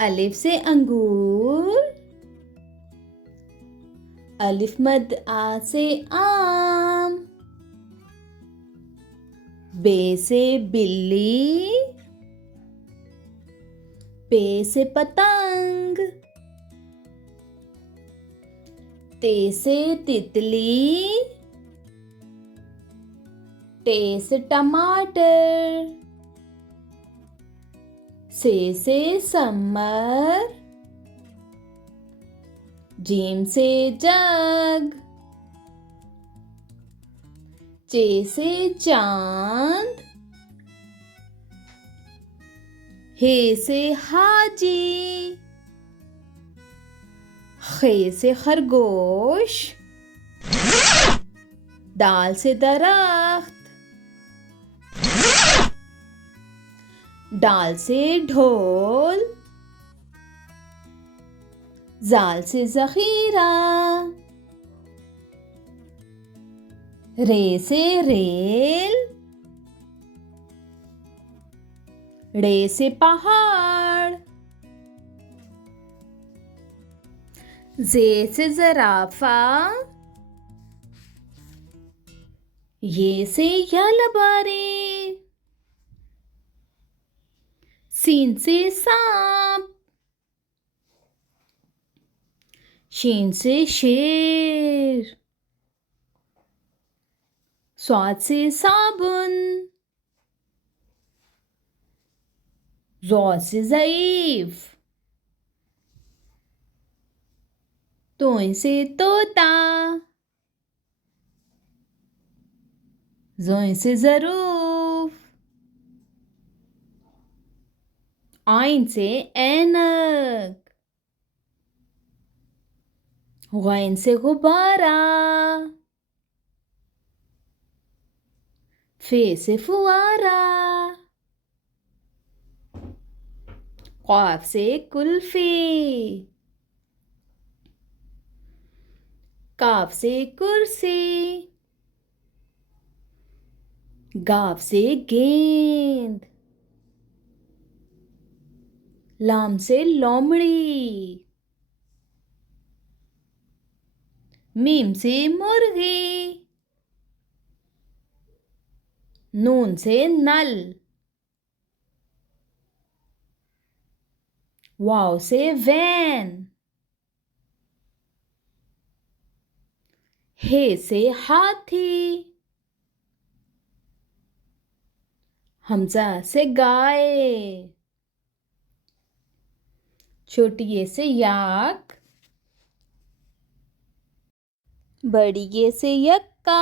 अलिफ से अंगूर, अलिफ मद आ से आम, बे से बिल्ली, पे से पतंग, ते से तितली, टे से टमाटर, से समर, जीम से जग, चे से चांद, हे से हाजी, खे से खरगोश, दाल से दरख्त, डाल से ढोल, जाल से जखीरा, रे से रेल, रे से पहाड़, जे से जराफा, ये से यालबारी, सीन से सांप, शीन से शेर, स्वाद से साबुन, ज़ौ से ज़ईफ, तोइन से तोता, ज़ोइन से ज़रूफ, आइन से ऐनक, गैन से गुब्बारा, फे से फुआरा, क़ाफ से कुल्फ़ी, काफ से कुर्सी, गाफ से गेंद, लाम से लोमड़ी, मीम से मुर्गी, नून से नल, वाव से वैन, हे से हाथी, हमजा से गाय, छोटी ये से याक, बड़ी ये से यक्का।